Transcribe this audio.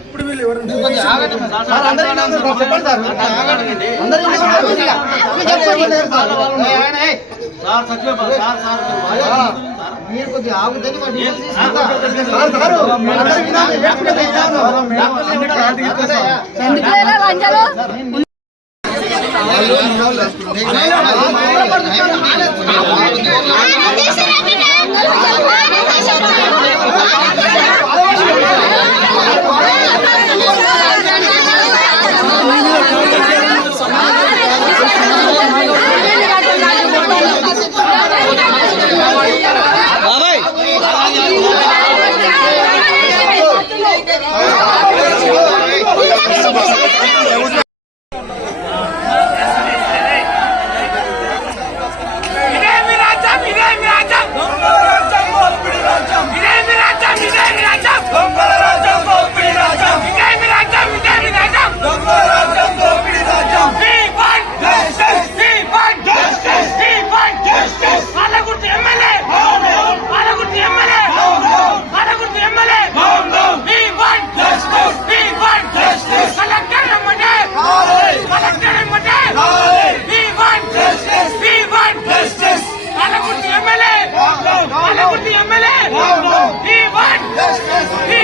ఇప్పుడు వీళ్ళు ఎవరు సార్ సత్యపాల్ మీరు కొద్దిగా ఆగుదని లంజలు Yes, yes, yes.